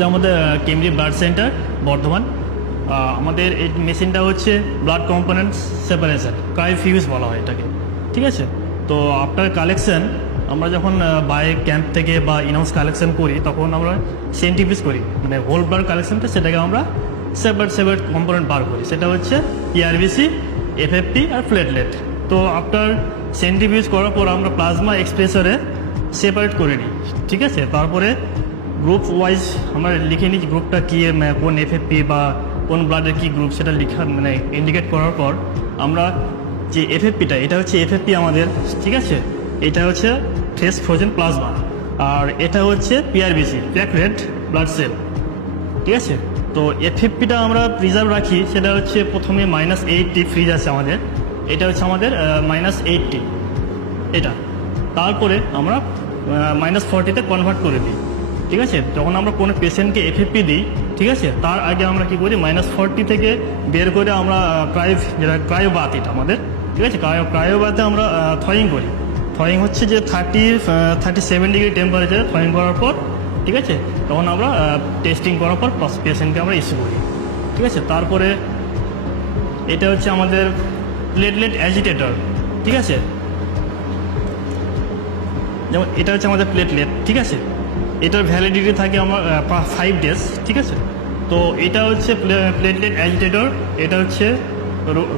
যে আমাদের Camry blood centre Bardhaman. আমাদের এই মেশিনটা হচ্ছে ব্লাড কম্পোনেন্ট সেপারেশন ক্রাইফিউজ বলা হয় এটাকে। ঠিক আছে? তো আফটার কালেকশন আমরা যখন বাই ক্যাম্প থেকে বা ইনহাউস কালেকশন করি, তখন আমরা সেন্টিফিস করি। মানে হোল ব্লাড কালেকশনটা সেটাকে আমরা সেপারেট সেপারেট কম্পোনেন্ট বার করি। সেটা হচ্ছে ইআরবিসি এফএফপি আর প্লেটলেট তো আফটার সেন্টিফিউজ করার পর আমরা প্লাজমা এক্সপ্রেসরে সেপারেট করে নিই। ঠিক আছে? তারপরে গ্রুপ ওয়াইজ আমরা লিখে নিই গ্রুপটা কী কোন এফএফপি বা কোন ব্লাডের কী গ্রুপ সেটা লিখা মানে ইন্ডিকেট করার পর আমরা যে এফএফপিটা এটা হচ্ছে এফএফপি আমাদের ঠিক আছে এটা হচ্ছে ফ্রেশ ফ্রোজেন প্লাজমা আর এটা হচ্ছে পিআরবিসি রেড ব্লাড সেল ঠিক আছে তো এফএফপিটা আমরা প্রিজার্ভ রাখি সেটা হচ্ছে প্রথমে মাইনাস এইটটি ফ্রিজ আছে আমাদের এটা হচ্ছে আমাদের মাইনাস এইটটি এটা তারপরে আমরা মাইনাস ফর্টিতে কনভার্ট করে দিই ঠিক আছে? যখন আমরা কোনো পেশেন্টকে এফএফপি দিই, ঠিক আছে? তার আগে আমরা কি করি? মাইনাস ফর্টি থেকে বের করে আমরা ক্রাইভ যেটা ক্রায়োবাত এটা আমাদের, ঠিক আছে? ক্রায়ো ক্রায়োবাতে আমরা থয়িং করি। থয়িং হচ্ছে যে থার্টি থার্টি সেভেন ডিগ্রি টেম্পারেচারে থয়িং করার পর, ঠিক আছে? তখন আমরা টেস্টিং করার পর পেশেন্টকে আমরা ইস্যু করি। ঠিক আছে? তারপরে এটা হচ্ছে আমাদের প্লেটলেট অ্যাজিটেটর ঠিক আছে? যেমন এটা হচ্ছে আমাদের প্লেটলেট ঠিক আছে? এটার ভ্যালিডিটি থাকে আমার ফাইভ ডেজ ঠিক আছে? তো এটা হচ্ছে প্লেটলেট অ্যাজিটেটর এটা হচ্ছে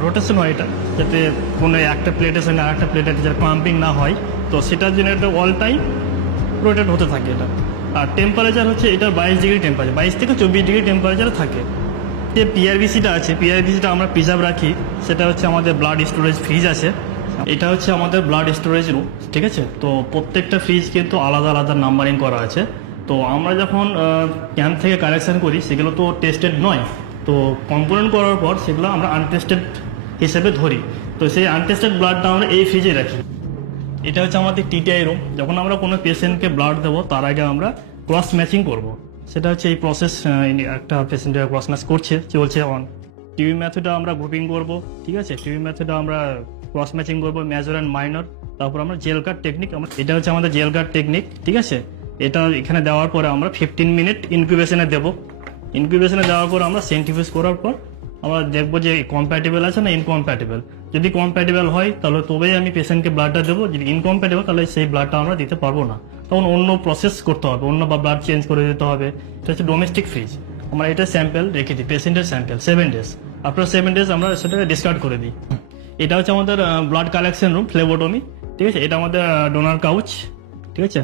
রোটেশন হয় এটা, যাতে কোনো একটা প্লেটের সঙ্গে আরেকটা প্লেটের যাতে পাম্পিং না হয়। তো সেটার জন্য এটা অল টাইম রোটেট হতে থাকে এটা। আর টেম্পারেচার হচ্ছে এটার বাইশ ডিগ্রি টেম্পারেচার বাইশ থেকে চব্বিশ ডিগ্রি টেম্পারেচার থাকে। যে পিআরবিসিটা আছে পিআরবিসিটা আমরা প্রিজার্ভ রাখি, সেটা হচ্ছে আমাদের ব্লাড স্টোরেজ ফ্রিজ আছে। এটা হচ্ছে আমাদের ব্লাড স্টোরেজ রুম ঠিক আছে? তো প্রত্যেকটা ফ্রিজ কিন্তু আলাদা আলাদা নাম্বারিং করা আছে। তো আমরা যখন ক্যাম্প থেকে কালেকশন করি, সেগুলো তো টেস্টেড নয়। তো কম্পোনেন্ট করার পর সেগুলো আমরা আনটেস্টেড হিসেবে ধরি। তো সেই আনটেস্টেড ব্লাডটা আমরা এই ফ্রিজে রাখি। এটা হচ্ছে আমাদের টিটিআই রুম যখন আমরা কোনো পেশেন্টকে ব্লাড দেবো, তার আগে আমরা ক্রস ম্যাচিং করব। সেটা হচ্ছে এই প্রসেস একটা পেশেন্টের ক্রস ম্যাচ করছে, চলছে অন টিভি ম্যাথডে আমরা গ্রুপিং করব, ঠিক আছে? টিভি ম্যাথডে আমরা ক্রস ম্যাচিং করব মেজর অ্যান্ড মাইনর তারপর আমরা জেল কার্ড টেকনিক আমরা এটা হচ্ছে আমাদের জেল কার্ড টেকনিক ঠিক আছে? এটা এখানে দেওয়ার পরে আমরা ফিফটিন মিনিট ইনকিউবেশনে দেবো। ইনকিউবেশনে দেওয়ার পর আমরা সেন্টিফিউজ করার পর আমরা দেখব যে কম্প্যাটেবল আছে না ইনকম্প্যাটেবল যদি কম্প্যাটেবল হয়, তাহলে তবেই আমি পেশেন্টকে ব্লাডটা দেবো। যদি ইনকম্প্যাটেবল তাহলে সেই ব্লাডটা আমরা দিতে পারব না। তখন অন্য প্রসেস করতে হবে, অন্য বা ব্লাড চেঞ্জ করে দিতে হবে। এটা হচ্ছে ডোমেস্টিক ফ্রিজ আমরা এটা স্যাম্পেল রেখে দিই পেশেন্টের sample seven days after seven days আমরা সেটাকে ডিসকার্ড করে দিই। এটা হচ্ছে আমাদের ব্লাড কালেকশন রুম ফ্লেবোটমি ঠিক আছে? এটা আমাদের ডোনার কাউচ ঠিক আছে?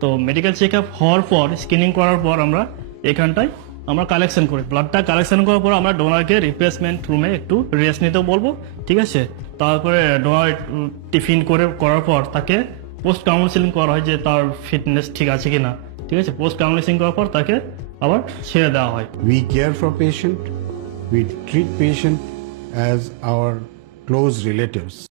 তো মেডিকেল চেক আপ হওয়ার পর স্ক্রিনিং করার পর আমরা এখানটায় আমরা কালেকশন করি। ব্লাডটা কালেকশন করার পর আমরা ডোনারকে রিপ্লেসমেন্ট রুমে একটু রেস্ট নিতে বলব, ঠিক আছে? তারপরে ডোনার টিফিন করে, করার পর তাকে পোস্ট কাউন্সিলিং করা হয় যে তার ফিটনেস ঠিক আছে কি না ঠিক আছে? পোস্ট কাউন্সিলিং করার পর তাকে আবার ছেড়ে দেওয়া হয়। We care for patient We treat patient as our close relatives.